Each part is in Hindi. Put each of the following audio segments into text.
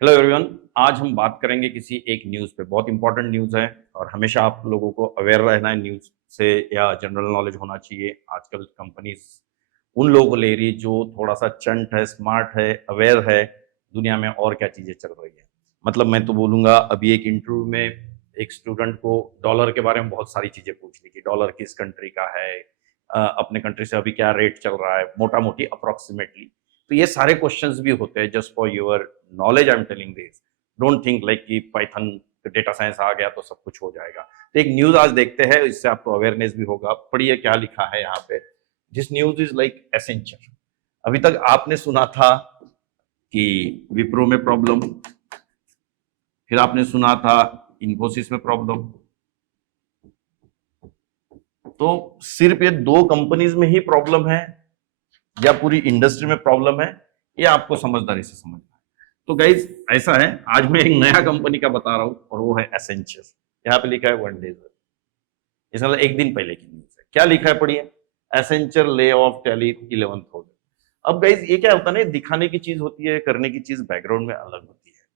Hello everyone. आज हम बात करेंगे किसी एक न्यूज़ पे। बहुत इंपॉर्टेंट न्यूज़ है और हमेशा आप लोगों को अवेयर रहना है न्यूज़ से या जनरल नॉलेज होना चाहिए। आजकल कंपनीज उन लोगों को ले रही जो थोड़ा सा चंट है, स्मार्ट है, अवेयर है दुनिया में और क्या चीज़ें चल रही है। मतलब मैं तो बोलूँगा, अभी एक इंटरव्यू में एक स्टूडेंट को डॉलर के बारे में बहुत सारी चीज़ें पूछ ली कि डॉलर किस कंट्री का है, अपने कंट्री से अभी क्या रेट चल रहा है, मोटा मोटी अप्रोक्सीमेटली। तो ये सारे क्वेश्चंस भी होते हैं just for your knowledge. I am telling this, don't think like कि पाइथन डेटा साइंस आ गया तो सब कुछ हो जाएगा। तो एक न्यूज आज देखते हैं, इससे आपको अवेयरनेस भी होगा। पढ़िए क्या लिखा है यहाँ पे। This news is like Accenture. अभी तक आपने सुना था कि विप्रो में प्रॉब्लम, फिर आपने सुना था इन्फोसिस में प्रॉब्लम। तो सिर्फ ये दो कंपनीज में ही प्रॉब्लम है या पूरी इंडस्ट्री में प्रॉब्लम है, ये आपको समझदारी से समझना है। तो गाइज ऐसा है, आज मैं एक नया कंपनी का बता रहा हूं और वो है एसेंचर। यहाँ पे लिखा है 1 डेज, इस मतलब एक दिन पहले की न्यूज है। क्या लिखा है पढ़िए, एसेंचर ले ऑफ टैली 11,000। अब गाइज ये क्या होता है ना, दिखाने की चीज होती है, करने की चीज बैकग्राउंड में अलग होती है।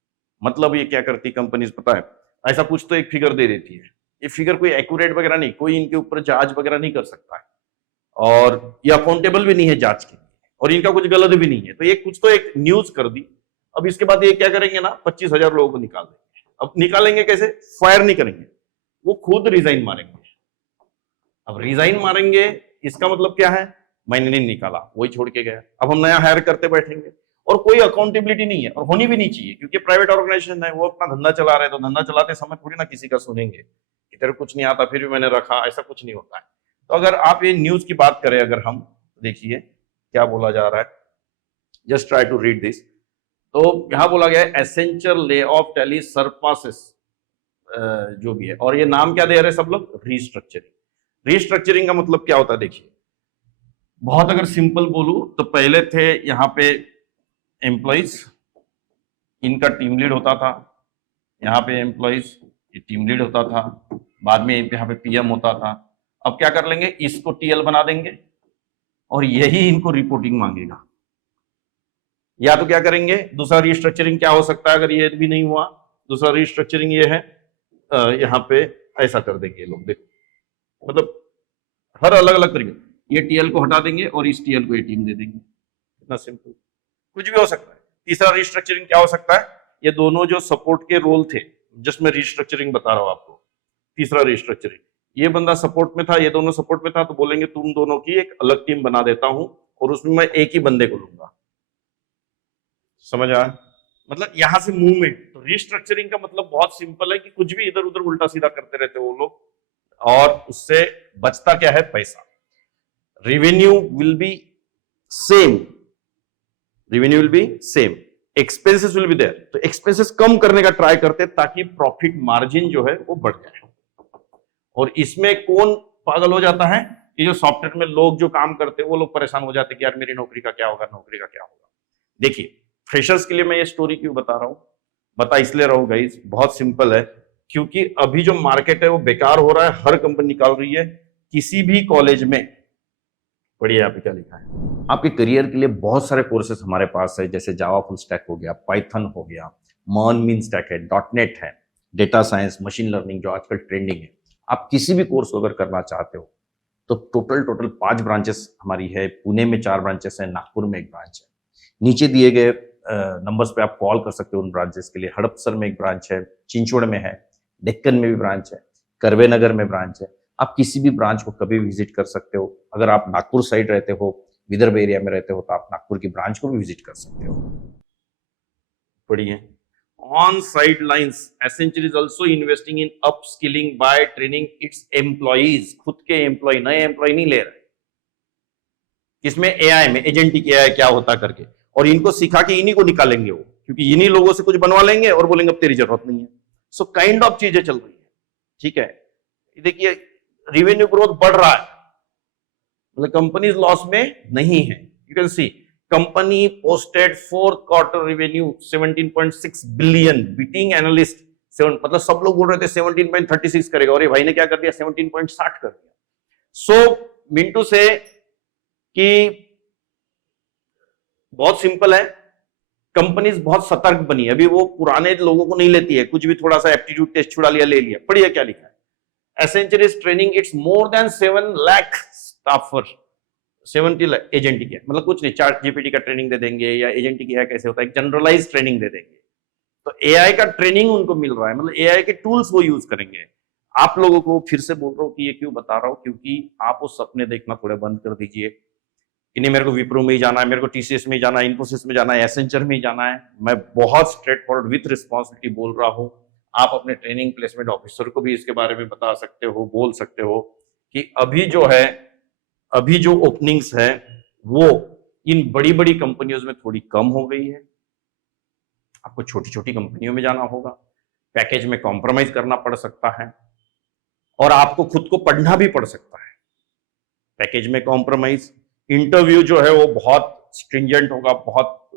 मतलब ये क्या करती कंपनीज पता है, ऐसा कुछ तो एक फिगर दे देती है। ये फिगर कोई एक्यूरेट वगैरह नहीं, कोई इनके ऊपर जांच वगैरह नहीं कर सकता है और ये अकाउंटेबल भी नहीं है जांच के लिए, और इनका कुछ गलत भी नहीं है। तो ये कुछ तो एक न्यूज कर दी। अब इसके बाद ये क्या करेंगे ना, 25,000 लोगों को निकाल देंगे। अब निकालेंगे कैसे, फायर नहीं करेंगे, वो खुद रिजाइन मारेंगे। अब रिजाइन मारेंगे इसका मतलब क्या है, मैंने नहीं निकाला, वही छोड़ के गया। अब हम नया हायर करते बैठेंगे और कोई अकाउंटेबिलिटी नहीं है, और होनी भी नहीं चाहिए क्योंकि प्राइवेट ऑर्गेनाइजेशन है, वो अपना धंधा चला रहे हैं। तो धंधा चलाते समय थोड़ी ना किसी का सुनेंगे कि तेरे कुछ नहीं आता फिर भी मैंने रखा, ऐसा कुछ नहीं होता है। तो अगर आप ये न्यूज की बात करें, अगर हम देखिए क्या बोला जा रहा है, just try to read this. तो यहां बोला गया है Accenture lay off tele surpasses, जो भी है। और ये नाम क्या दे रहे हैं सब लोग, रीस्ट्रक्चरिंग। रीस्ट्रक्चरिंग का मतलब क्या होता है देखिए, बहुत अगर सिंपल बोलूं तो पहले थे यहाँ पे एम्प्लॉइज, इनका टीम लीड होता था। यहाँ पे एम्प्लॉइज, ये टीम लीड होता था। बाद में यहाँ पे पीएम होता था। अब क्या कर लेंगे, इसको टीएल बना देंगे और यही इनको रिपोर्टिंग मांगेगा। या तो क्या करेंगे, दूसरा रिस्ट्रक्चरिंग क्या हो सकता है अगर ये भी नहीं हुआ, दूसरा रिस्ट्रक्चरिंग ये है, यहाँ पे ऐसा कर देंगे लोग, देखो मतलब हर अलग अलग तरीके। ये टीएल को हटा देंगे और इस टीएल को ये टीम दे देंगे। इतना सिंपल, कुछ भी हो सकता है। तीसरा रिस्ट्रक्चरिंग क्या हो सकता है, ये दोनों जो सपोर्ट के रोल थे, जस्ट मैं रिस्ट्रक्चरिंग बता रहा हूं आपको। तीसरा रिस्ट्रक्चरिंग, ये बंदा सपोर्ट में था, ये दोनों सपोर्ट में था, तो बोलेंगे तुम दोनों की एक अलग टीम बना देता हूं और उसमें मैं एक ही बंदे को लूंगा। समझ आया, मतलब यहां से मूवमेंट। तो रिस्ट्रक्चरिंग का मतलब बहुत सिंपल है कि कुछ भी इधर उधर उल्टा सीधा करते रहते वो लोग, और उससे बचता क्या है, पैसा। Revenue will be same, revenue will be same, expenses will be there. तो एक्सपेंसेस कम करने का ट्राई करते ताकि प्रॉफिट मार्जिन जो है वो बढ़ जाए। और इसमें कौन पागल हो जाता है, कि जो सॉफ्टवेयर में लोग जो काम करते हैं वो लोग परेशान हो जाते हैं कि यार मेरी नौकरी का क्या होगा, नौकरी का क्या होगा। देखिए फ्रेशर्स के लिए मैं ये स्टोरी क्यों बता रहा हूं, बता इसलिए रहा हूं गाइस, बहुत सिंपल है। क्योंकि अभी जो मार्केट है वो बेकार हो रहा है, हर कंपनी निकाल रही है। किसी भी कॉलेज में पढ़िए, यहाँ पे क्या लिखा है, आपके करियर के लिए बहुत सारे कोर्सेज हमारे पास है, जैसे जावा फुल स्टैक हो गया, पाइथन हो गया, मर्न मीन स्टैक है, डॉटनेट है, डेटा साइंस, मशीन लर्निंग जो आजकल ट्रेंडिंग है। आप किसी भी कोर्स अगर करना चाहते हो तो टोटल 5 ब्रांचेस हमारी है। पुणे में 4 ब्रांचेस है, नागपुर में 1 ब्रांच है। नीचे दिए गए नंबर्स पे आप कॉल कर सकते हो उन ब्रांचेस के लिए। हड़पसर में 1 ब्रांच है, चिंचवड़ में है, डेक्कन में भी ब्रांच है, करवे नगर में ब्रांच है। आप किसी भी ब्रांच को कभी विजिट कर सकते हो। अगर आप नागपुर साइड रहते हो, विदर्भ एरिया में रहते हो, तो आप नागपुर की ब्रांच को भी विजिट कर सकते हो। पढ़िए, on sidelines Accenture is also investing in upskilling by training it's employees. खुद के एम्प्लॉय, नए एम्प्लॉय नहीं ले रहे, इसमें एआई में एजेंटिक एआई क्या होता करके, और इनको सिखा के इन्हीं को निकालेंगे वो, क्योंकि इन्हीं लोगों से कुछ बनवा लेंगे और बोलेंगे अब तेरी जरूरत नहीं है। सो काइंड ऑफ चीजें चल रही है, ठीक है। देखिए रेवेन्यू ग्रोथ बढ़ रहा है, मतलब कंपनीज लॉस में नहीं है। You can see company posted fourth quarter revenue 17.6 billion, beating analyst 7, मतलब सब लोग बोल रहे थे 17.36 करेगा और ये भाई ने क्या कर दिया, 17.60 कर दिया। सो मिंटू से कि बहुत सिंपल है, कंपनीज बहुत सतर्क बनी है, अभी वो पुराने लोगों को नहीं लेती है, कुछ भी थोड़ा सा एप्टीट्यूड टेस्ट छुड़ा लिया ले लिया। पढ़िए क्या लिखा है, Accenture is training it's more than 7 lakh staff for 70 lakh agent की है, मतलब कुछ नहीं, चार्ट जीपीटी का ट्रेनिंग दे देंगे या एजेंट की है कैसे होता है, जनरलाइज ट्रेनिंग दे देंगे। तो एआई का ट्रेनिंग उनको मिल रहा है, मतलब एआई के टूल्स वो यूज करेंगे। आप लोगों को फिर से बोल रहा हूं कि ये क्यों बता रहा हूं, क्योंकि आप वो सपने देखना थोड़े बंद कर दीजिए कि नहीं मेरे को विप्रो में ही जाना है, मेरे को टीसीएस में ही जाना है, इन्फोसिस में जाना है, एसेंचर में ही जाना है। मैं बहुत स्ट्रेट फॉरवर्ड विथ रिस्पॉन्सिबिलिटी बोल रहा हूं, आप अपने ट्रेनिंग प्लेसमेंट ऑफिसर को भी इसके बारे में बता सकते हो, बोल सकते हो कि अभी जो है, अभी जो ओपनिंग्स है वो इन बड़ी बड़ी कंपनियों में थोड़ी कम हो गई है, आपको छोटी छोटी कंपनियों में जाना होगा, पैकेज में कॉम्प्रोमाइज करना पड़ सकता है और आपको खुद को पढ़ना भी पड़ सकता है। पैकेज में कॉम्प्रोमाइज, इंटरव्यू जो है वो बहुत स्ट्रिंजेंट होगा, बहुत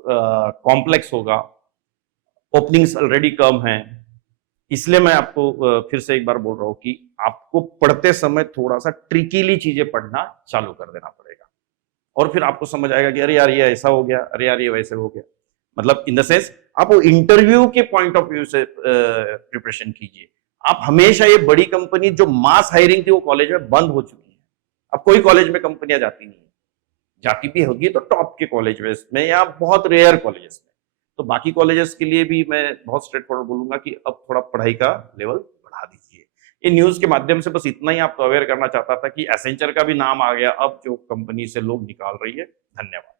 कॉम्प्लेक्स होगा, ओपनिंग्स ऑलरेडी कम है। इसलिए मैं आपको फिर से एक बार बोल रहा हूं कि आपको पढ़ते समय थोड़ा सा ट्रिकीली चीजें पढ़ना चालू कर देना पड़ेगा और फिर आपको समझ आएगा कि अरे यार ये ऐसा हो गया, अरे यार ये वैसे हो गया। मतलब इन द सेंस आप इंटरव्यू के पॉइंट ऑफ व्यू से प्रिपरेशन कीजिए। आप हमेशा, ये बड़ी कंपनी जो मास हायरिंग थी वो कॉलेज में बंद हो चुकी है, अब कोई कॉलेज में कंपनियां जाती नहीं है, जाती भी होगी तो टॉप के कॉलेज में या बहुत रेयर कॉलेजेस में। तो बाकी कॉलेजेस के लिए भी मैं बहुत स्ट्रेट फॉरवर्ड बोलूंगा कि अब थोड़ा पढ़ाई का लेवल बढ़ा दीजिए। ये न्यूज के माध्यम से बस इतना ही आपको अवेयर करना चाहता था कि एसेंचर का भी नाम आ गया अब जो कंपनी से लोग निकाल रही है। धन्यवाद।